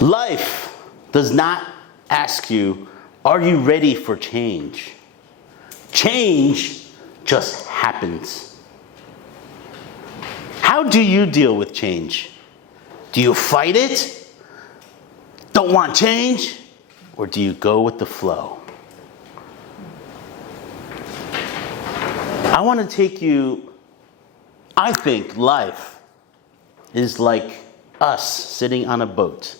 Life does not ask you, are you ready for change? Change just happens. How do you deal with change? Do you fight it? Don't want change? Or do you go with the flow? I want to take you, I think life is like us sitting on a boat,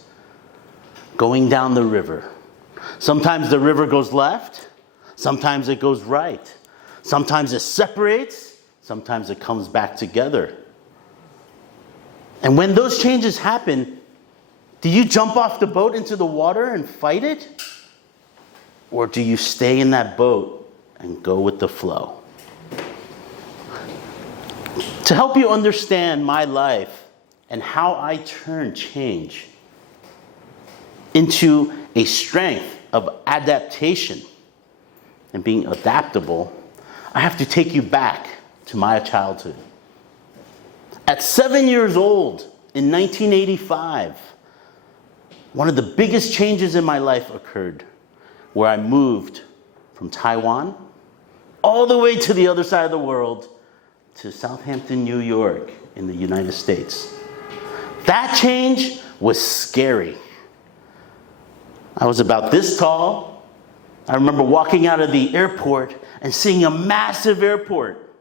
going down the river. Sometimes the river goes left, sometimes it goes right. Sometimes it separates, sometimes it comes back together. And when those changes happen, do you jump off the boat into the water and fight it? Or do you stay in that boat and go with the flow? To help you understand my life and how I turn change into a strength of adaptation and being adaptable, I have to take you back to my childhood. At 7 years old, in 1985, one of the biggest changes in my life occurred where I moved from Taiwan all the way to the other side of the world to Southampton, New York in the United States. That change was scary. I was about this tall. I remember walking out of the airport and seeing a massive airport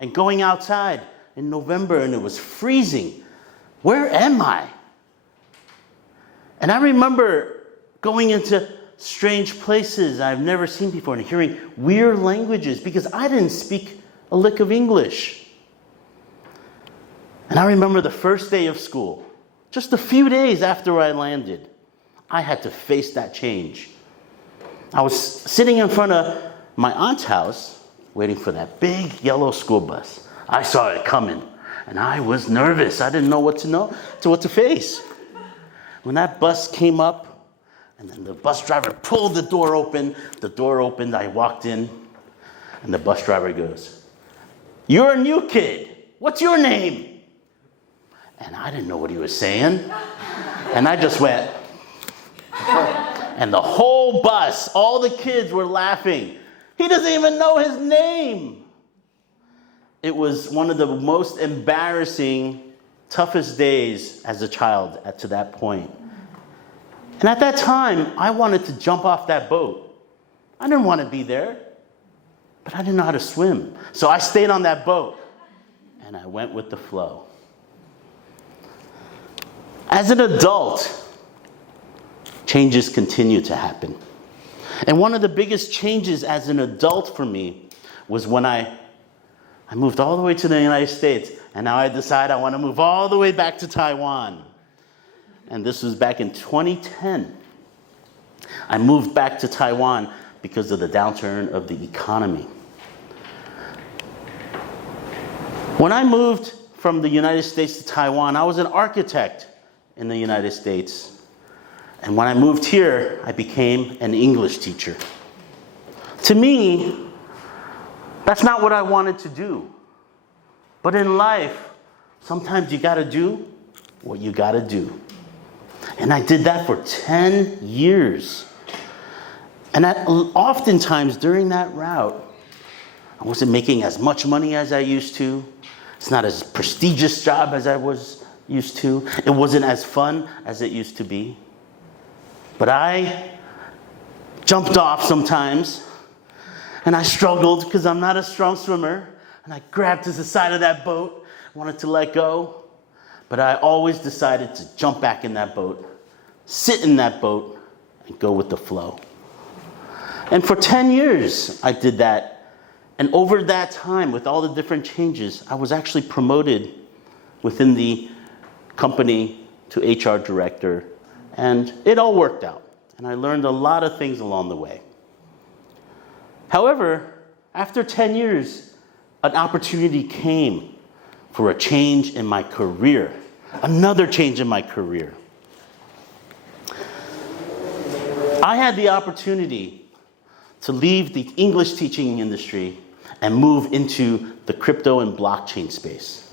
and going outside in November and it was freezing. Where am I? And I remember going into strange places I've never seen before and hearing weird languages because I didn't speak a lick of English. And I remember the first day of school, just a few days after I landed, I had to face that change. I was sitting in front of my aunt's house waiting for that big yellow school bus. I saw it coming and I was nervous. I didn't know what to face. When that bus came up and then the bus driver pulled the door opened, I walked in and the bus driver goes, "You're a new kid. What's your name?" And I didn't know what he was saying. And I just went, and the whole bus, all the kids were laughing. He doesn't even know his name. It was one of the most embarrassing, toughest days as a child to that point. And at that time, I wanted to jump off that boat. I didn't want to be there, but I didn't know how to swim. So I stayed on that boat, and I went with the flow. As an adult, changes continue to happen. And one of the biggest changes as an adult for me was when I moved all the way to the United States, and now I decide I want to move all the way back to Taiwan. And this was back in 2010. I moved back to Taiwan because of the downturn of the economy. When I moved from the United States to Taiwan, I was an architect in the United States. And when I moved here, I became an English teacher. To me, that's not what I wanted to do. But in life, sometimes you gotta do what you gotta do. And I did that for 10 years. And oftentimes during that route, I wasn't making as much money as I used to. It's not as prestigious job as I was used to. It wasn't as fun as it used to be. But I jumped off sometimes, and I struggled because I'm not a strong swimmer, and I grabbed to the side of that boat, wanted to let go, but I always decided to jump back in that boat, sit in that boat, and go with the flow. And for 10 years, I did that. And over that time, with all the different changes, I was actually promoted within the company to HR director, and it all worked out. And I learned a lot of things along the way. However, after 10 years, an opportunity came for a change in my career, another change in my career. I had the opportunity to leave the English teaching industry and move into the crypto and blockchain space.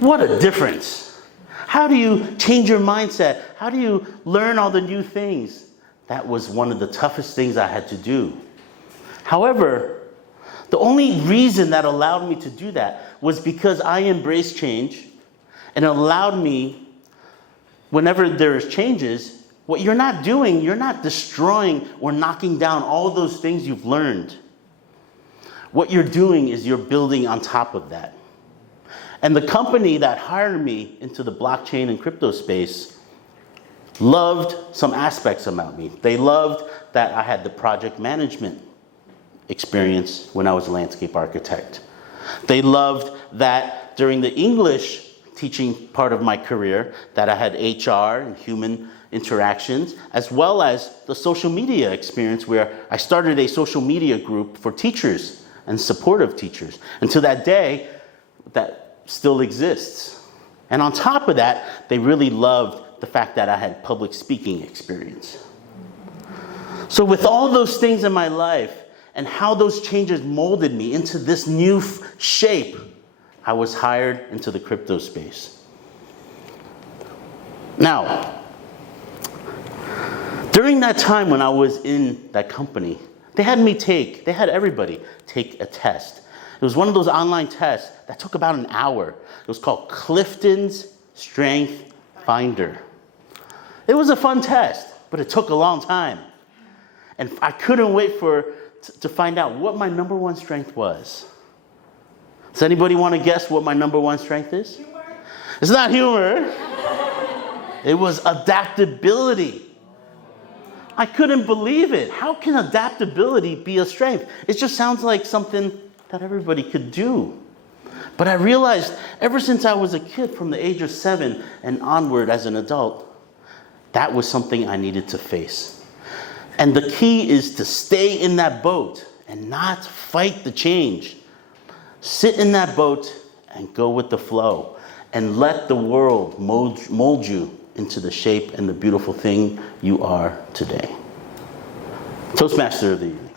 What a difference. How do you change your mindset? How do you learn all the new things? That was one of the toughest things I had to do. However, the only reason that allowed me to do that was because I embraced change, and it allowed me, whenever there's changes, what you're not doing, you're not destroying or knocking down all those things you've learned. What you're doing is you're building on top of that. And the company that hired me into the blockchain and crypto space loved some aspects about me. They loved that I had the project management experience when I was a landscape architect. They loved that during the English teaching part of my career, that I had HR and human interactions, as well as the social media experience where I started a social media group for teachers and supportive teachers. And to that day, that still exists. And on top of that, they really loved the fact that I had public speaking experience. So with all those things in my life and how those changes molded me into this new shape, I was hired into the crypto space. Now, during that time when I was in that company, they had everybody take a test. It was one of those online tests that took about an hour. It was called Clifton's Strength Finder. It was a fun test, but it took a long time. And I couldn't wait to find out what my number one strength was. Does anybody want to guess what my number one strength is? Humor? It's not humor. It was adaptability. I couldn't believe it. How can adaptability be a strength? It just sounds like something that everybody could do. But I realized ever since I was a kid, from the age of 7 and onward as an adult, that was something I needed to face. And the key is to stay in that boat and not fight the change. Sit in that boat and go with the flow and let the world mold you into the shape and the beautiful thing you are today. Toastmaster of the Year.